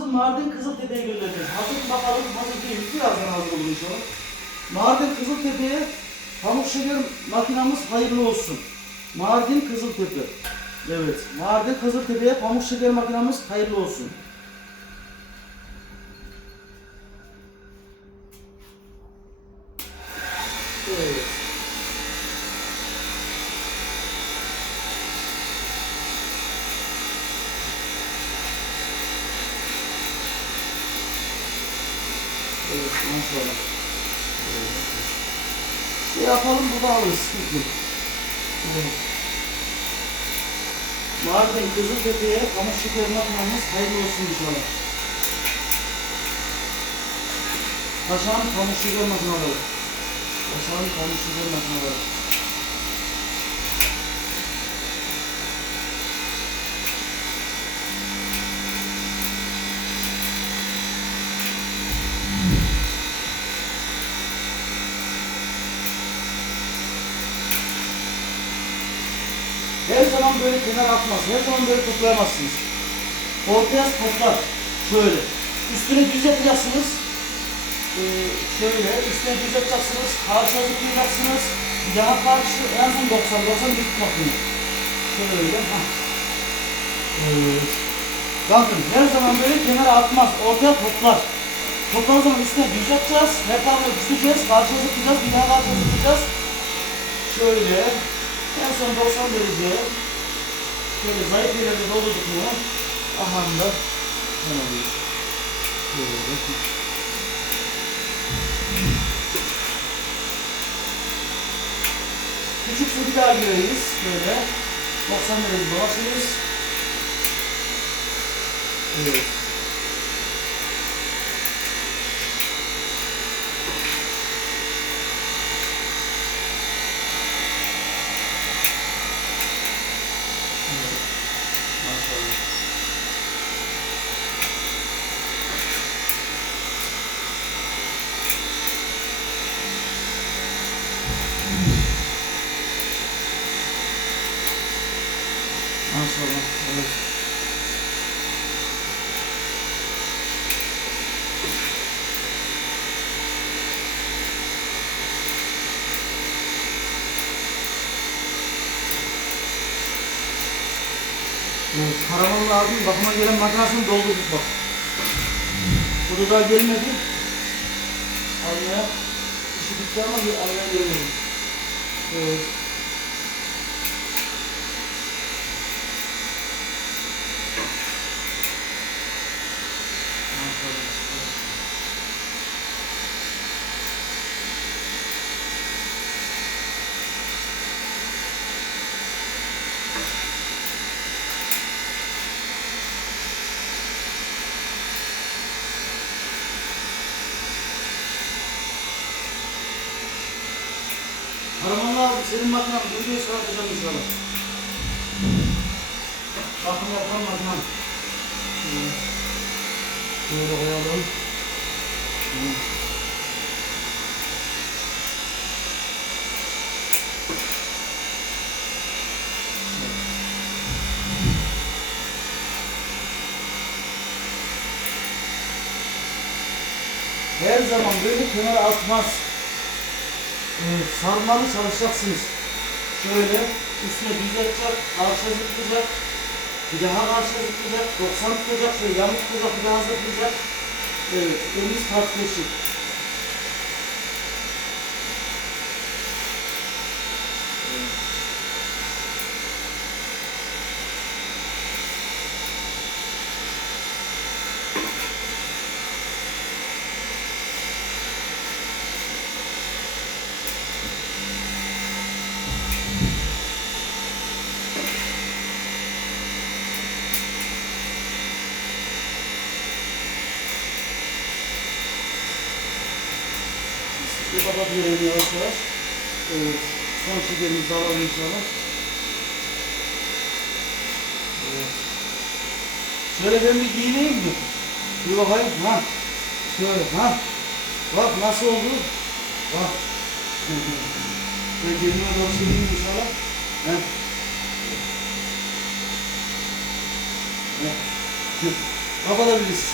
makinamızı Mardin Kızıltepe'ye göndereceğiz. Hazır mı bakalım, hazır değil. Birazdan hazır olur inşallah. Mardin Kızıltepe'ye pamuk şeker makinamız hayırlı olsun. Mardin Kızıltepe. Evet, Mardin Kızıltepe'ye pamuk şeker makinamız hayırlı olsun. Evet. Evet, maşallah. Şey yapalım, bu da alırız. Evet. Mardin Kızıltepe'ye şeker makinamız hayırlı olsun inşallah. Paşa'nın pamuk şeker makineleri. Paşa'nın pamuk Her zaman böyle kenar atmaz. Her zaman böyle toplayamazsınız. Ortaya toplar. Şöyle. Üstüne düz yapacaksınız. Ee, şöyle. Üstüne düz yapacaksınız. Karşı zıplayacaksınız. Bir daha karşı. En son 90. 90 dik makine. Şöyle. Hah. Evet. Bakın her zaman böyle kenara atmaz. Ortaya toplar. Topladığı zaman üstüne düz yapacağız. Her tarafı düzeceğiz. Karşı zıplayacağız. Bir daha karşı zıplayacağız. Şöyle. En son 90 derece şöyle zayıf yerlerde doldurduk mu aha da hemen şöyle küçük su bir daha gireriz böyle 90 derece dolaşırız. Evet maşallah Maşallah. Evet. Evet, Karamanlı abim bakıma gelen makinesini doldurduk bak. Burada daha gelmedi. Almaya işi bitti ama almaya gelmedi. Evet. Abi senin makinen videoyu çıkartacağım inşallah. Bakım yapan makinen. Evet. Şöyle koyalım. Her zaman böyle kenara atmaz. Evet, sarmalı çalışacaksınız. Şöyle üstüne düz yapacak, karşı zıplayacak, bir daha karşı zıplayacak, 90 tutacak, şöyle yamuk tutacak, bir daha zıplayacak. Evet, eliniz farklılaşır. Bir kapatıyorum yavaş yavaş. Evet, son şekerimizi alalım inşallah. Evet. Şöyle ben bir giyineyim mi? Bir bakayım. Ha. Şöyle. Ha. Bak nasıl oldu? Bak. Ben kendime doğru çevireyim inşallah. Ha. Ha. Kapatabiliriz.